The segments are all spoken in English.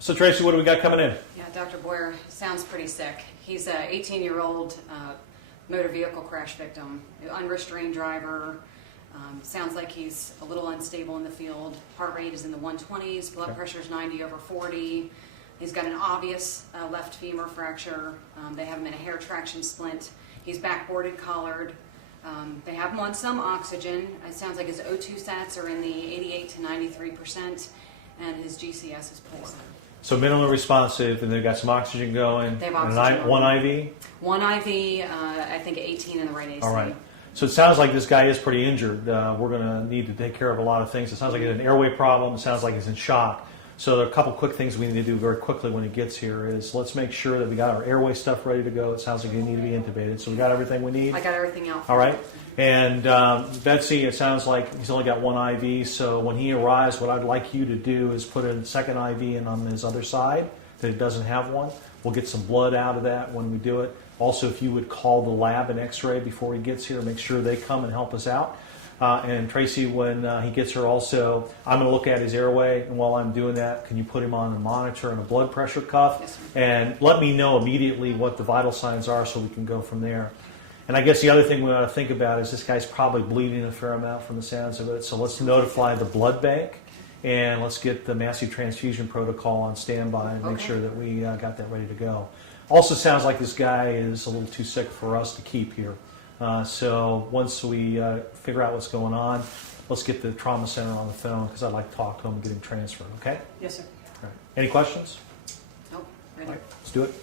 So Tracy, what do we got coming in? Yeah, Dr. Boyer sounds pretty sick. He's an 18-year-old motor vehicle crash victim, unrestrained driver. Sounds like he's a little unstable in the field. Heart rate is in the 120s. Blood pressure is 90/40. He's got an obvious left femur fracture. They have him in a hair traction splint. He's backboarded, collared. They have him on some oxygen. It sounds like his O2 sats are in the 88 to 93%, and his GCS is poor. So minimally responsive, and they've got some oxygen going. They have and oxygen. one IV? One IV, I think 18 in the right AC. All right. So it sounds like this guy is pretty injured. We're going to need to take care of a lot of things. It sounds like he has an airway problem. It sounds like he's in shock. So there are a couple quick things we need to do very quickly when he gets here is let's make sure that we got our airway stuff ready to go. It sounds like you need to be intubated. So we got everything we need? I got everything out. All right. And Betsy, it sounds like he's only got one IV. So when he arrives, what I'd like you to do is put a second IV in on his other side that it doesn't have one. We'll get some blood out of that when we do it. Also, if you would call the lab and x-ray before he gets here, make sure they come and help us out. And Tracy, when he gets here also, I'm going to look at his airway, and while I'm doing that, can you put him on a monitor and a blood pressure cuff? Yes, sir. And let me know immediately what the vital signs are so we can go from there. And I guess the other thing we ought to think about is this guy's probably bleeding a fair amount from the sounds of it, so let's notify the blood bank, and let's get the massive transfusion protocol on standby and make sure that we got that ready to go. Also sounds like this guy is a little too sick for us to keep here. So once we figure out what's going on, let's get the trauma center on the phone because I'd like to talk to him and get him transferred, okay? Yes, sir. All right. Any questions? Nope. Ready. All right, let's do it.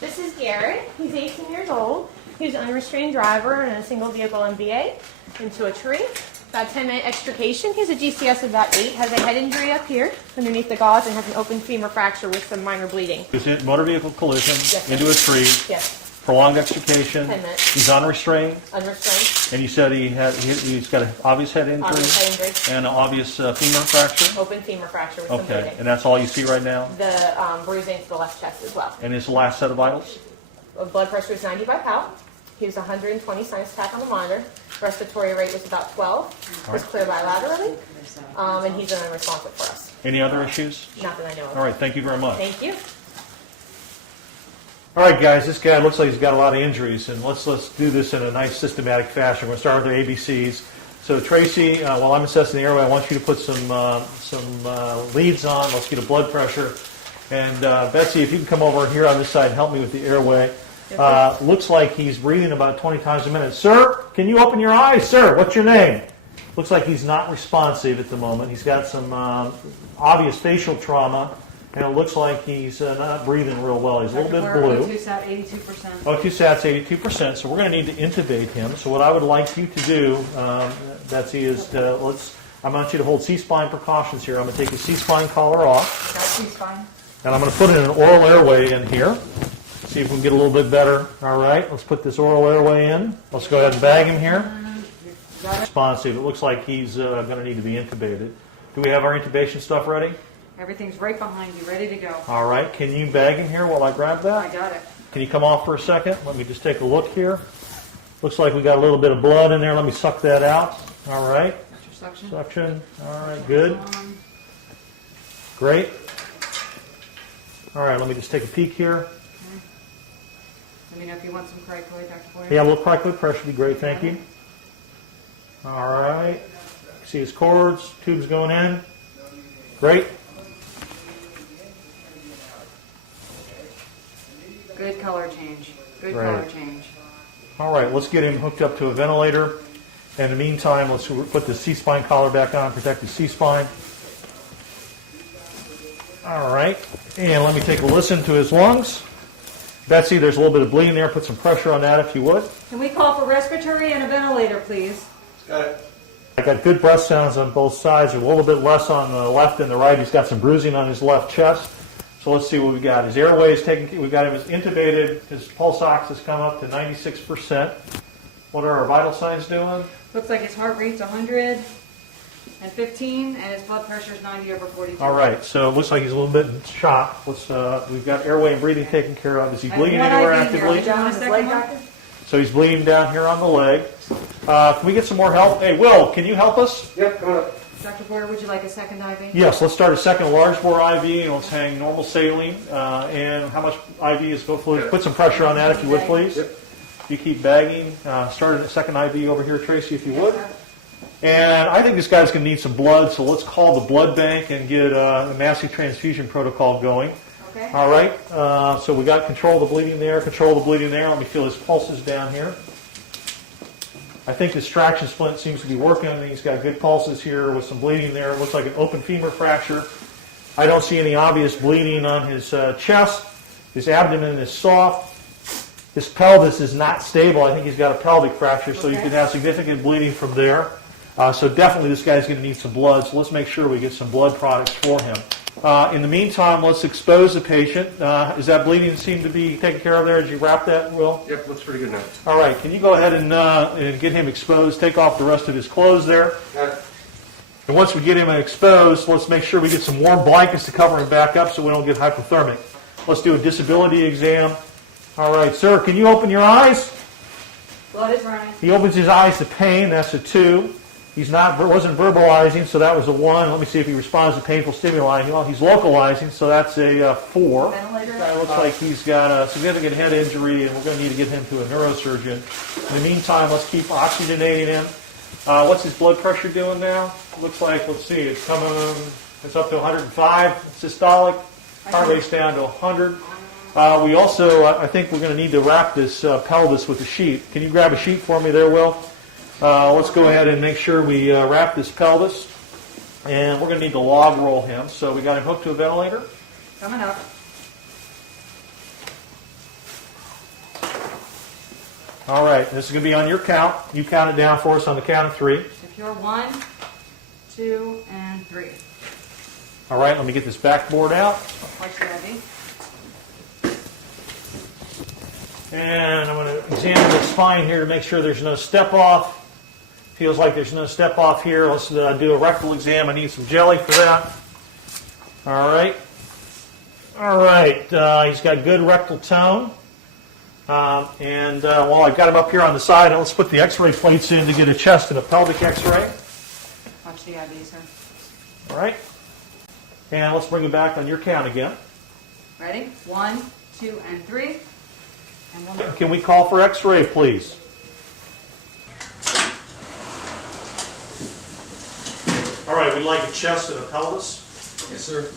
This is Garrett. He's 18 years old. He's an unrestrained driver in a single vehicle MVA into a tree. About 10-minute extrication. He has a GCS of about 8. Has a head injury up here underneath the gauze and has an open femur fracture with some minor bleeding. He's in motor vehicle collision Yes, into a tree, Yes. prolonged extrication. 10 minutes. He's unrestrained, Unrestrained. and you said he's got an obvious head injury Obvious head injury. and an obvious femur fracture. Open femur fracture with some Okay, bleeding. and that's all you see right now. The bruising to the left chest as well. And his last set of vitals. Blood pressure was 90 by Pal. He was 120 sinus tach on the monitor. Respiratory rate was about 12. Was clear bilaterally. And he's unresponsive for us. Any other issues? Not that I know of. All right, thank you very much. Thank you. All right, guys, this guy looks like he's got a lot of injuries, and let's do this in a nice systematic fashion. We're going to start with our ABCs. So Tracy, while I'm assessing the airway, I want you to put some leads on. Let's get a blood pressure. And Betsy, if you can come over here on this side and help me with the airway. Looks like he's breathing about 20 times a minute. Sir, can you open your eyes? Sir, what's your name? Looks like he's not responsive at the moment. He's got some obvious facial trauma, and it looks like he's not breathing real well. He's a little bit blue. O2 sat 82%. O2 sats 82%, so we're going to need to intubate him. So what I would like you to do, Betsy, is I want you to hold C-spine precautions here. I'm going to take the C-spine collar off. Got C-spine. And I'm going to put in an oral airway in here. See if we can get a little bit better. All right, let's put this oral airway in. Let's go ahead and bag him here. Responsive. It looks like he's going to need to be intubated. Do we have our intubation stuff ready? Everything's right behind you, ready to go. All right, can you bag him here while I grab that? I got it. Can you come off for a second? Let me just take a look here. Looks like we got a little bit of blood in there. Let me suck that out. All right. That's your suction. Suction. All right, good. Great. All right, let me just take a peek here. Let me know if you want some cricoid, Dr. Boyer. Yeah, a little cricoid pressure would be great, thank you. All right. See his cords, tubes going in. Great. Good color change. Good Right. color change. All right, let's get him hooked up to a ventilator. In the meantime, let's put the C-spine collar back on, protect the C-spine. All right, and let me take a listen to his lungs. Betsy, there's a little bit of bleeding there. Put some pressure on that if you would. Can we call for respiratory and a ventilator, please? Got it. I got good breath sounds on both sides. A little bit less on the left and the right. He's got some bruising on his left chest. So let's see what we got. His airway is taken. We got him as intubated. His pulse ox has come up to 96%. What are our vital signs doing? Looks like his heart rate's 115 and his blood pressure's 90/42. All right. So it looks like he's a little bit in shock. We've got airway and breathing taken care of. Is he bleeding anywhere actively? So he's bleeding down here on the leg. Can we get some more help? Hey, Will, can you help us? Yep, come on up. Dr. Boyer, would you like a second IV? Yes, let's start a second large bore IV, and let's hang normal saline. And how much IV is go fluid? Put some pressure on that, if you would, please. Yep. You keep bagging. Start a second IV over here, Tracy, if you would. And I think this guy's going to need some blood, so let's call the blood bank and get a massive transfusion protocol going. Okay. All right, so we got control of the bleeding there, control of the bleeding there. Let me feel his pulses down here. I think this traction splint seems to be working. He's got good pulses here with some bleeding there. It looks like an open femur fracture. I don't see any obvious bleeding on his chest. His abdomen is soft. His pelvis is not stable. I think he's got a pelvic fracture, so you Okay. could have significant bleeding from there. So definitely this guy's going to need some blood, so let's make sure we get some blood products for him. In the meantime, let's expose the patient. Is that bleeding seem to be taken care of there? Did you wrap that, Will? Yep, looks pretty good now. All right, can you go ahead and get him exposed, take off the rest of his clothes there. And once we get him exposed, let's make sure we get some warm blankets to cover him back up so we don't get hypothermic. Let's do a disability exam. All right, sir, can you open your eyes? Blood is running. He opens his eyes to pain, that's a 2. Wasn't verbalizing, so that was a 1. Let me see if he responds to painful stimuli. Well, he's localizing, so that's a 4. Ventilator. It looks like he's got a significant head injury, and we're going to need to get him to a neurosurgeon. In the meantime, let's keep oxygenating him. What's his blood pressure doing now? Looks like, let's see, it's up to 105 systolic. Heart rate's down to 100. We also, I think we're going to need to wrap this pelvis with a sheet. Can you grab a sheet for me there, Will? Let's go ahead and make sure we wrap this pelvis. And we're going to need to log roll him. So we got him hooked to a ventilator. Coming up. All right, this is going to be on your count. You count it down for us on the count of 3. Secure 1, 2, and 3. All right, let me get this backboard out. Watch the IV. And I'm going to examine the spine here to make sure there's no step off. Feels like there's no step off here. Let's do a rectal exam. I need some jelly for that. All right. All right. He's got good rectal tone. While I've got him up here on the side, let's put the x-ray plates in to get a chest and a pelvic x-ray. Watch the IV, sir. All right. And let's bring it back on your count again. Ready? 1, 2, and 3. And 1 more. Can we call for x-ray, please? All right, we'd like a chest and a pelvis. Yes, sir.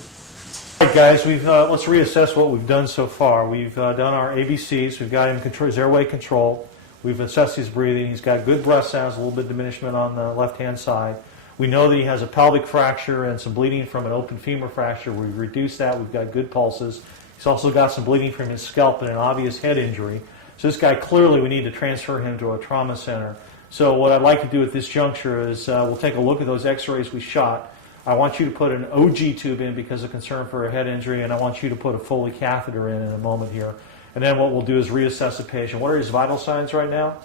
All right, guys, let's reassess what we've done so far. We've done our ABCs. We've got him his airway control. We've assessed his breathing. He's got good breath sounds, a little bit of diminishment on the left-hand side. We know that he has a pelvic fracture and some bleeding from an open femur fracture. We've reduced that. We've got good pulses. He's also got some bleeding from his scalp and an obvious head injury. So this guy, clearly, we need to transfer him to a trauma center. So what I'd like to do at this juncture is we'll take a look at those x-rays we shot. I want you to put an OG tube in because of concern for a head injury, and I want you to put a Foley catheter in a moment here. And then what we'll do is reassess the patient. What are his vital signs right now?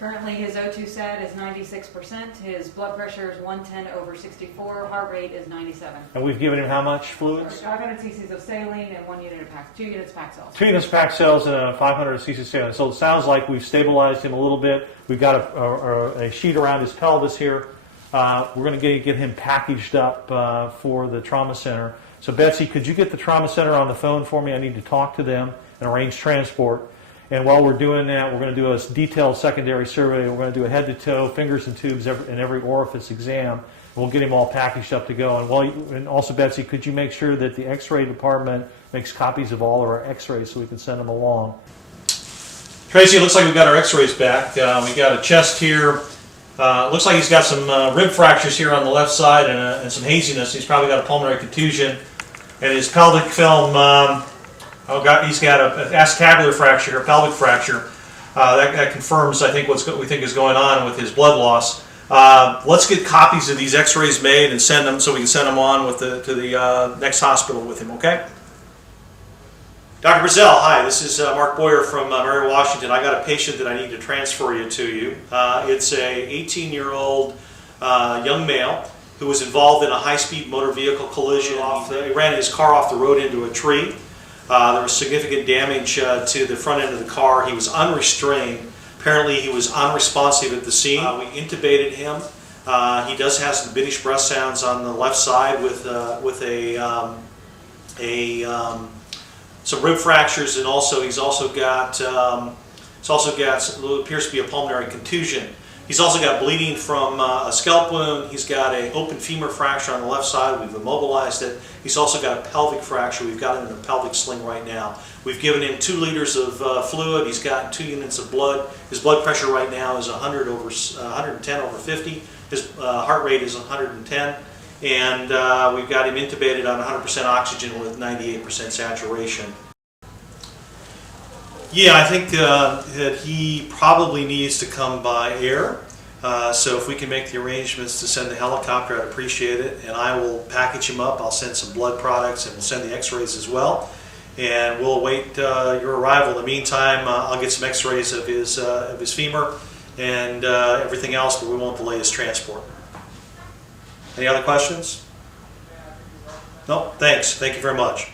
Currently, his O2 set is 96%. His blood pressure is 110/64. Heart rate is 97. And we've given him how much fluids? 500 cc's of saline and 1 unit of Pax, 2 units Paxil. 2 units packed cells and 500 cc saline. So it sounds like we've stabilized him a little bit. We've got a sheet around his pelvis here. We're going to get him packaged up for the trauma center. So Betsy, could you get the trauma center on the phone for me? I need to talk to them and arrange transport. And while we're doing that, we're going to do a detailed secondary survey. We're going to do a head-to-toe, fingers and tubes in every orifice exam. And we'll get him all packaged up to go. And also, Betsy, could you make sure that the x-ray department makes copies of all of our x-rays so we can send them along? Tracy, it looks like we've got our x-rays back. We've got a chest here. Looks like he's got some rib fractures here on the left side and some haziness. He's probably got a pulmonary contusion. And his pelvic film, he's got an acetabular fracture, a pelvic fracture. That confirms, I think, what we think is going on with his blood loss. Let's get copies of these x-rays made and send them so we can send them on to the next hospital with him, okay? Dr. Brazell, hi, this is Mark Boyer from Mary, Washington. I got a patient that I need to transfer you to. It's a 18-year-old young male who was involved in a high-speed motor vehicle collision. He ran his car off the road into a tree. There was significant damage to the front end of the car. He was unrestrained. Apparently he was unresponsive at the scene. We intubated him. He does have some Biddish breath sounds on the left side with some rib fractures, and he's also got what appears to be a pulmonary contusion. He's also got bleeding from a scalp wound. He's got an open femur fracture on the left side. We've immobilized it. He's also got a pelvic fracture. We've got him in a pelvic sling right now. We've given him 2 liters of fluid. He's got 2 units of blood. His blood pressure right now is 110 over 50. His heart rate is 110. And we've got him intubated on 100% oxygen with 98% saturation. Yeah, I think that he probably needs to come by air. So if we can make the arrangements to send the helicopter, I'd appreciate it. And I will package him up. I'll send some blood products, and we'll send the x-rays as well. And we'll await your arrival. In the meantime, I'll get some x-rays of his femur and everything else, but we won't delay his transport. Any other questions? No? Thanks. Thank you very much.